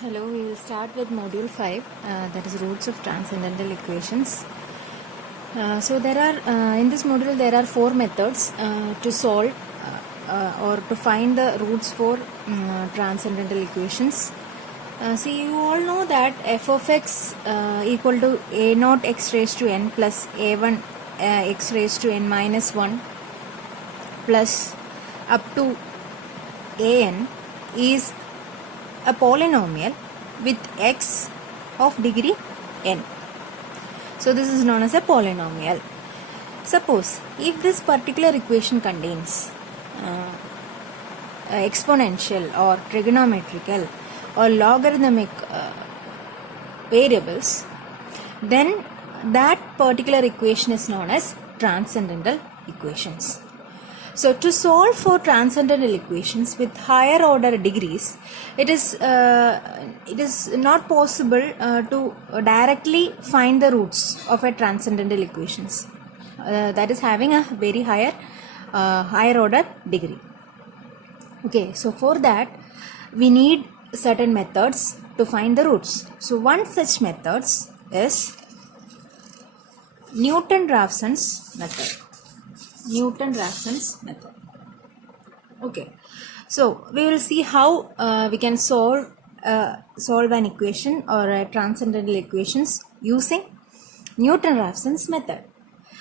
Hello, we will start with module 5, that is roots of transcendental equations. So there are in this module there are 4 methods to solve or to find the roots for transcendental equations. See, you all know that f of x equal to a naught x raised to n plus a1 x raised to n minus 1 plus up to an is a polynomial with x of degree n. So this is known as a polynomial. Suppose if this particular equation contains exponential or trigonometrical or logarithmic variables, then that particular equation is known as transcendental equations. So to solve for transcendental equations with higher order degrees, it is not possible to directly find the roots of a transcendental equations that is having a very higher order degree. Okay, so for that we need certain methods to find the roots. So one such methods is Newton-Raphson's method. Newton-Raphson's method. Okay, so we will see how we can solve an equation or a transcendental equations using Newton-Raphson's method.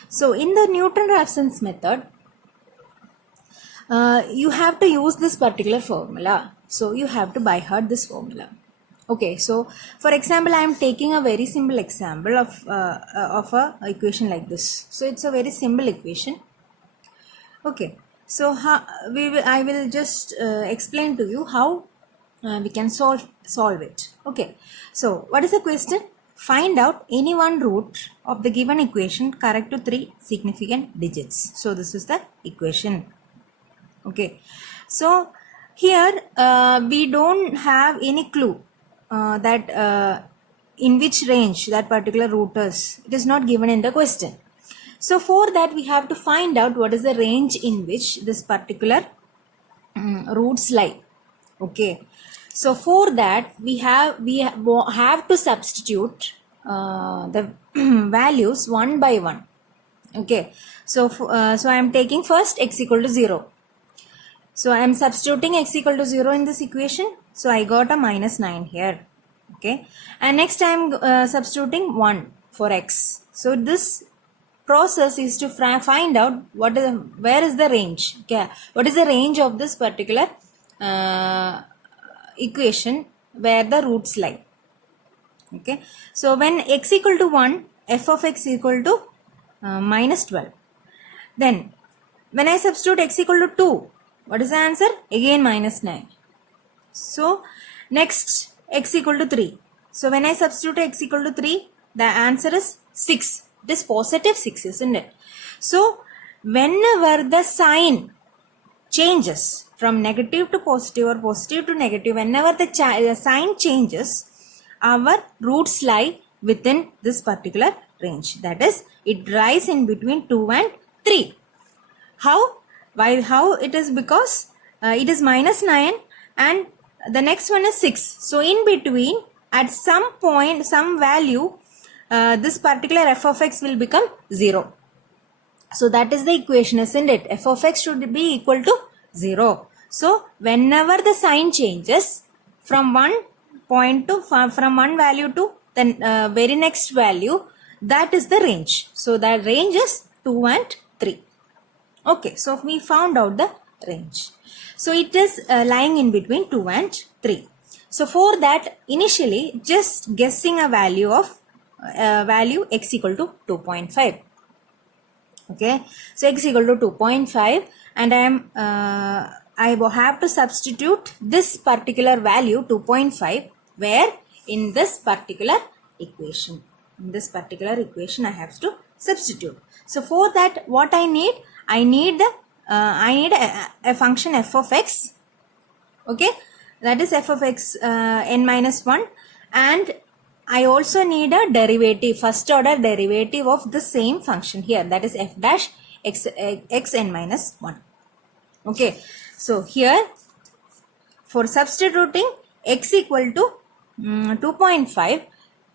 So in the Newton-Raphson's method, you have to use this particular formula. So you have to by heart this formula. Okay, so for example, I am taking a very simple example of a equation like this. So it's a very simple equation. Okay, so I will just explain to you how we can solve it. Okay, so what is the question? Find out any one root of the given equation correct to 3 significant digits. So this is the equation. Okay, so here we don't have any clue that in which range that particular root is. It is not given in the question. So for that we have to find out what is the range in which this particular roots lie. Okay, so for that we have to substitute the values one by one. Okay, so so I am taking first x equal to 0. So I am substituting x equal to 0 in this equation. So I got a minus 9 here. Okay, and next I am substituting 1 for x. So this process is to find out where is the range. Okay, what is the range of this particular equation where the roots lie. Okay, so when x equal to 1, f of x equal to minus 12. Then when I substitute x equal to 2, what is the answer? Again minus 9. So next x equal to 3. So when I substitute x equal to 3, the answer is 6. It is positive 6, isn't it? So whenever the sign changes from negative to positive or positive to negative, whenever the sign changes, our roots lie within this particular range. That is, it lies in between 2 and 3. How? Why? How it is? Because it is minus 9 and the next one is 6. So in between, at some point, some value, this particular f of x will become 0. So that is the equation, isn't it? F of x should be equal to 0. So whenever the sign changes from one point to from one value to the very next value, that is the range. So that range is 2 and 3. Okay, so we found out the range. So it is lying in between 2 and 3. So for that, initially just guessing a value of value x equal to 2.5. Okay, so x equal to 2.5 and I have to substitute this particular value 2.5 where in this particular equation. In this particular equation I have to substitute. So for that what I need a function f of x. Okay, that is f of x n minus 1, and I also need a derivative, first order derivative of the same function here, that is f dash x n minus 1. Okay, so here for substituting x equal to 2.5,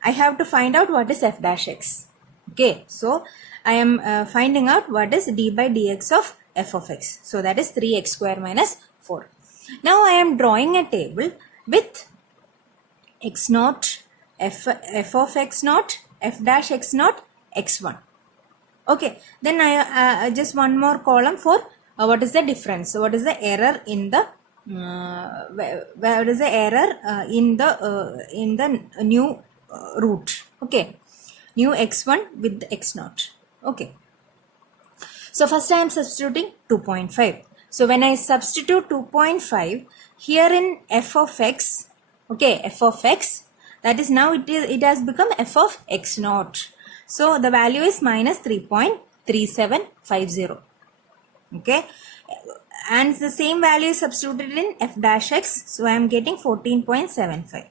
I have to find out what is f dash x. Okay, so I am finding out what is d by dx of f of x. So that is 3x square minus 4. Now I am drawing a table with x naught, f of x naught, f dash x naught, x1. Okay, then I just one more column for what is the difference. So what is the error in the where is the error in the new root. Okay, new x1 with x0. Okay, so first I am substituting 2.5. So when I substitute 2.5 here in f of x, okay, f of x, that is now it has become f of x0. So the value is minus 3.3750. Okay, and the same value is substituted in f dash x. So I am getting 14.75.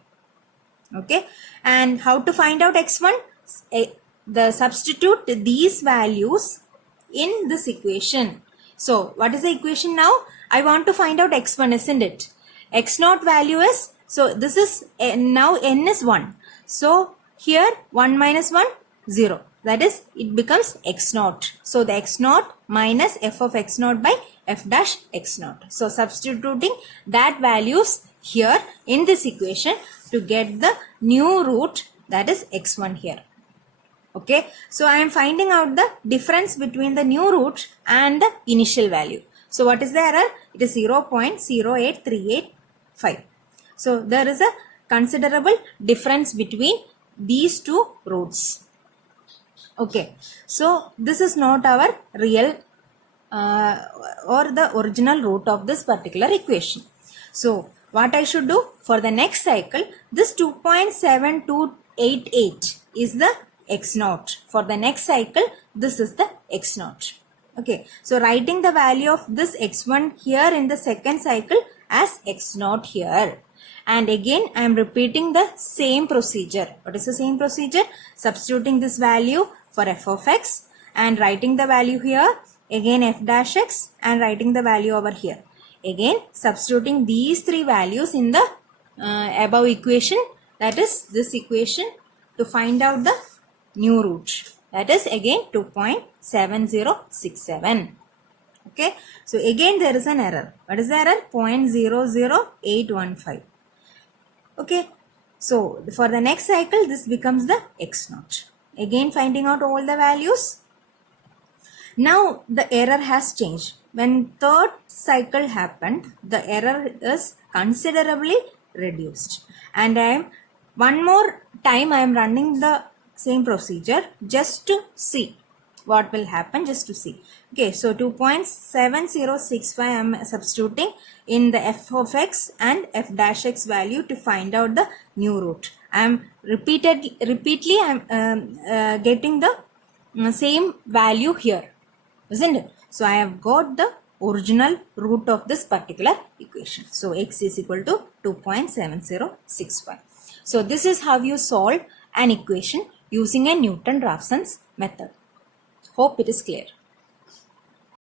Okay, and how to find out x1? The substitute these values in this equation. So what is the equation now? I want to find out x1, isn't it? x0 value is, so this is now n is 1. So here 1 minus 1, 0. That is, it becomes x0. So the x0 minus f of x0 by f dash x0. So substituting that values here in this equation to get the new root, that is x1 here. Okay, so I am finding out the difference between the new root and the initial value. So what is the error? It is 0.08385. So there is a considerable difference between these two roots. Okay, so this is not our real or the original root of this particular equation. So what I should do for the next cycle, this 2.7288 is the x0. For the next cycle, this is the x0. Okay, so writing the value of this x1 here in the second cycle as x0 here. And again, I am repeating the same procedure. What is the same procedure? Substituting this value for f of x and writing the value here. Again, f dash x and writing the value over here. Again, substituting these three values in the above equation, that is this equation, to find out the new root. That is again 2.7067. Okay, so again there is an error. What is the error? 0.00815. Okay, so for the next cycle this becomes the x0. Again finding out all the values. Now the error has changed. When third cycle happened, the error is considerably reduced. And one more time I am running the same procedure just to see what will happen, just to see. Okay, so 2.7065 I am substituting in the f of x and f dash x value to find out the new root. I am repeatedly I am getting the same value here, isn't it? So I have got the original root of this particular equation. So x is equal to 2.7065. So this is how you solve an equation using a Newton-Raphson's method. Hope it is clear.